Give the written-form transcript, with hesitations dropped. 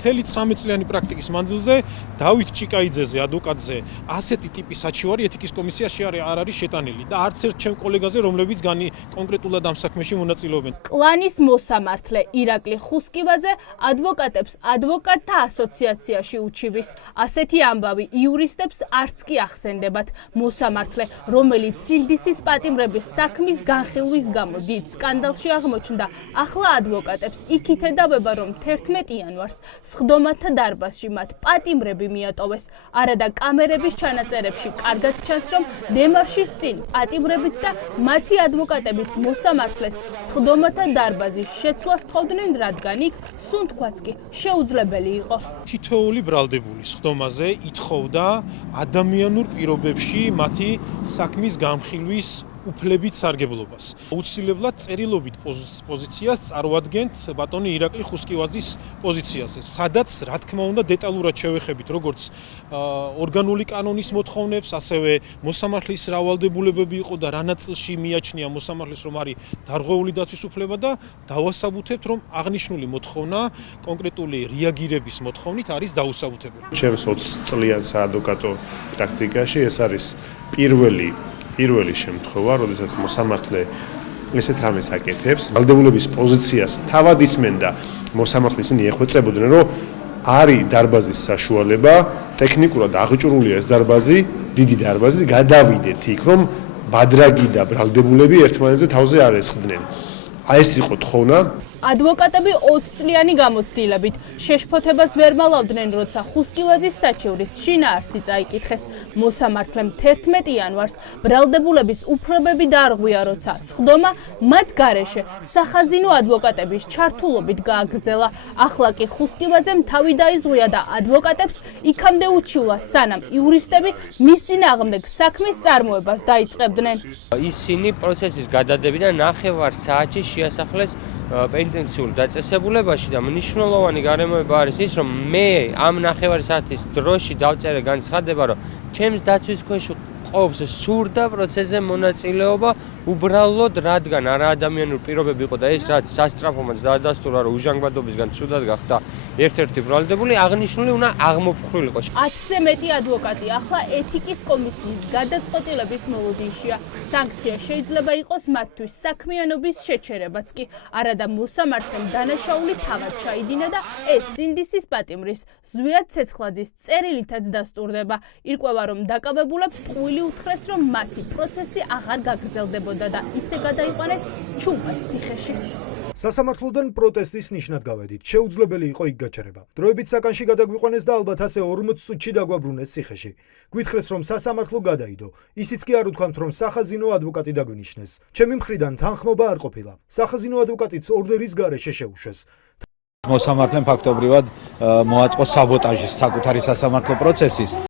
მთელი 19 წლიანი პრაქტიკის მანძილზე დავით ჭიკაიძეზე, ადვოკატზე, ასეთი ტიპის საჩივარი ეთიკის კომისიაში არ არის შეტანილი და არც ერთ ჩემ კოლეგაზე, რომლებიც კონკრეტულად ამ საქმეში მონაწილეობენ. კლანის მოსამართლე ირაკლი ხუსკივაძე ადვოკატებს ადვოკატთა ასოციაციაში უჩივის. ასეთი ამბავი იურისტებს არც კი ახსენდებათ. მოსამართლე, რომელიც სინდისის პატიმრების საქმის განხილვის გამო დიდ სკანდალში აღმოჩნდა, ახლა ადვოკატებს იქით ედავება, რომ 11 იანვარს სხდომათა დარბაზში მათ პატიმრები მიატოვეს. არადა კამერების ჩანაწერებში კარგად ჩანს, რომ დემარშის წინ პატიმრებიც და მათი ადვოკატებიც მოსამართლეს სხდომათა დარბაზის შეცვლას თხოვდნენ, რადგან იქ სუნთქვაც კი შეუძლებელი იყო. თითოეული ბრალდებული სხდომაზე ითხოვდა ადამიანურ პირობებში მათი საქმის განხილვის უფლებით სარგებლობას. აუცილებლად წერილობით პოზიციას წარმოადგენთ ბატონი ირაკლი ხუსკივაძის პოზიციაზე, სადაც რა თქმა უნდა დეტალურად შევეხებით როგორც ორგანული კანონის მოთხოვნებს, ასევე მოსამართლის რა ვალდებულებები იყო და რა ნაწილში მიაჩნია მოსამართლის, რომ არის დარღვეული დაცვის უფლება და დავასაბუთებთ, რომ აღნიშნული მოთხოვნა კონკრეტული რეაგირების მოთხოვნით არის დაუსაბუთებელი. ჩემს 20 წლიან საადვოკატო პრაქტიკაში ეს არის პირველი შემთხვევა, როდესაც მოსამართლე ესეთ რამეს აკეთებს, ვალდებულების პოზიციას თავად ისმენ და მოსამართლე ისინი ეხვეწებოდნენ, რომ არის დარბაზის საშუალება, ტექნიკურად აღჭურვილია ეს დარბაზი, დიდი დარბაზი და გადავიდეთ იქ, რომ ბადრაგი და ბრალდებულები ერთმანეთზე თავზე არ ესხდნენ. ეს იყო თხოვნა. ადვოკატები 20 წლიანი გამოცდილებით შეშფოთებას ვერ მალავდნენ, როცა ხუსკივაძის საჩივრის შინაარსი წაიკითხეს. მოსამართლემ 11 იანვარს ბრალდებულების უფლებები დაარღვია, როცა სხდომა მათ გარეშე სახაზინო ადვოკატების ჩართულობით გააგრძელა. ახლა კი ხუსკივაძემ თავი დაიზღვია და ადვოკატებს იქამდე უჩივლა, სანამ იურისტები მის წინააღმდეგ საქმის წარმოებას დაიწყებდნენ. ისინი პროცესის გადადებიდან 9 საათში შეასახლეს პენიტენციურ დაწესებულებაში და მნიშვნელოვანი გარემოება არის ის, რომ მე ამ 9 საათის დროში დავწერე განცხადება, რომ ჩემს დაცვის ქვეშ ყოფს სურდა პროცესზე მონაწილეობა, უბრალოდ რადგან არა ადამიანური პირობები იყო და ეს რაც სასწრაფომაც დაადასტურა, რომ უჟანგბადობისგან ცუდად გახდა ერთ-ერთი ბრალდებული, აღნიშნული უნდა აღმოფხვრილიყო. 10-ზე მეტი ადვოკატი ახლა ეთიკის კომისიის გადაწყვეტილების მოლოდინშია. სანქცია შეიძლება იყოს მათთვის საქმიანობის შეჩერებაც კი. არადა მოსამართლემ დანაშაული თავად ჩაიდინა და ეს სინდისის პატიმრის ზვიად ცეცხლაძის წერილითაც დასტურდება. ირკვევა, რომ დაკავებულებს ტყუილი უთხრეს, რომ მათი პროცესი აღარ გაგრძელდებოდა და ისე გადაიყვანეს ჩუმად ციხეში. სასამართლოდან პროტესტის ნიშნად გავედით. შეუძლებელი იყო იქ გაჩერება. დროებით საკანში გადაგვიყვანეს და ალბათ ასე 40 წუთში დაგვაბრუნეს ციხეში. გვითხრეს, რომ სასამართლო გადაიდო. ისიც კი არ უთქვამთ, რომ სახაზინო ადვოკატი დაგვინიშნეს. ჩემი მხრიდან თანხმობა არ ყოფილა. სახაზინო ადვოკატიც ორდერის გარეშე შეუშვეს. მოსამართლემ ფაქტობრივად მოაწყო საბოტაჟის საკუთარი სასამართლო პროცესის.